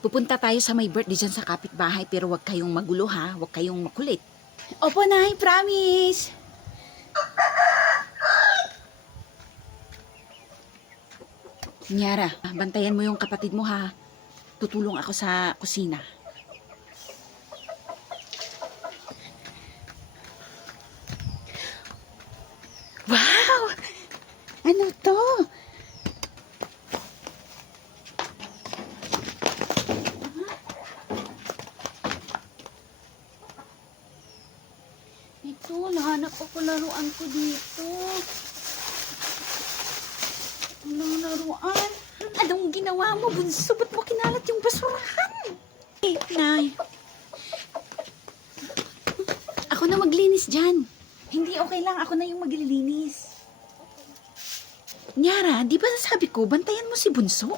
Pupunta tayo sa may birthday dyan sa kapitbahay, pero wag kayong magulo ha, wag kayong makulit. Opo, Nay, promise. Nyara, bantayan mo yung kapatid mo ha. Tutulong ako sa kusina. Wow! Ano to? Ito, nahanap ako laruan ko dito. Walang laruan. Anong ginawa mo, bunso? Ba't mo kinalat yung basurahan? Nay. Ako na maglinis dyan. Hindi okay lang, ako na yung maglilinis. Nyara, di ba sabi ko, bantayan mo si Bunso?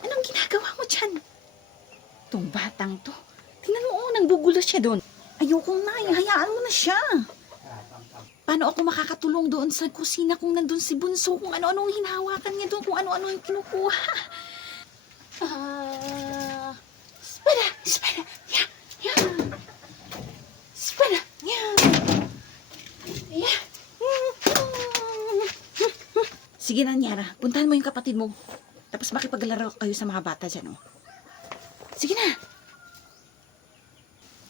Anong ginagawa mo dyan? Itong batang to. Tingnan mo, nanggugulo siya doon. Ayokong Nay, hayaan mo na siya. Paano ako makakatulong doon sa kusina kung nandun si Bunso? Kung ano-anong hinahawakan niya doon, kung ano-ano yung kinukuha. Espada! Espada! Yeah! Yeah! Espada! Yeah! Yeah! Sige na, Nyara. Puntahan mo yung kapatid mo. Tapos makipaglaro kayo sa mga bata dyan, oh. Sige na!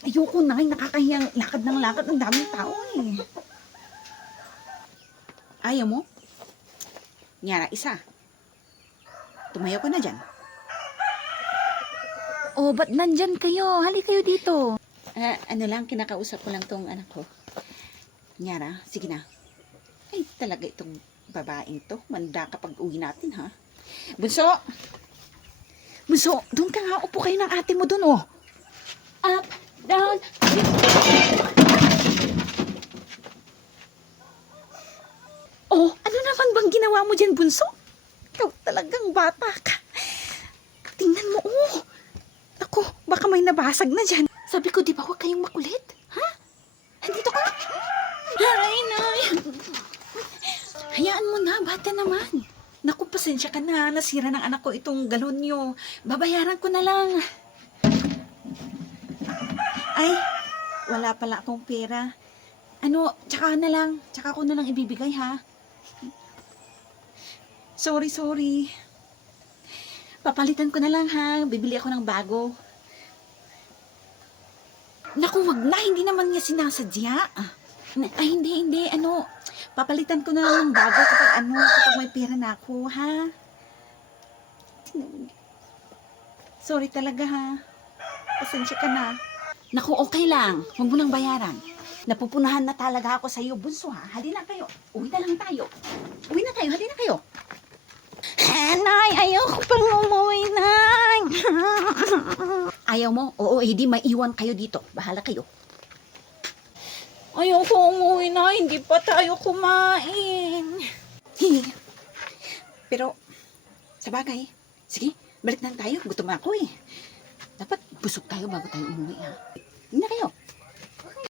Ayoko na, nakakahiyang lakad ng lakad. Ang daming tao, eh. Ayaw mo? Nyara, isa. Tumayo ka na dyan. Oh, ba't nandyan kayo? Hali kayo dito. Ano lang, kinakausap ko lang tong anak ko. Nyara, sige na. Ay, talaga itong babaeng to. Manda kapag uwi natin, ha? Bunso! Bunso, doon ka nga. Upo kayo ng ate mo doon, oh. Up, down, oh, ano naman bang ginawa mo dyan, Bunso? Ikaw talagang bata ka. Tingnan mo, oh. Ako, baka may nabasag na dyan. Sabi ko, di ba huwag kayong makulit? Ha? Andito ka? Ay, Nay. Hayaan mo na, bata naman. Naku, pasensya ka na. Nasira ng anak ko itong galon nyo. Babayaran ko na lang. Ay, wala pala akong pera. Ano, tsaka na lang. Tsaka ko na lang ibibigay, ha? Sorry. Papalitan ko na lang, ha? Bibili ako ng bago. Naku, wag na. Hindi naman niya sinasadya. Ay, hindi. Ano, papalitan ko na lang ng bago kapag may pera na ako, ha? Sorry talaga, ha? Pasensya ka na. Naku, okay lang. Huwag mo nang bayaran. Napupunahan na talaga ako sa iyo, Bunso, ha? Halina kayo. Uwi na lang tayo. Uwi na tayo. Halina kayo. Nay, ayoko pang umuwi, Nay. Ayaw mo? Oo, hindi maiwan kayo dito. Bahala kayo. Ayoko umuwi, Nay. Hindi pa tayo kumain. Pero, sa bagay, sige, balik na tayo. Gutom ako, eh. Dapat busog tayo bago tayo umuwi, ha? Hindi na kayo.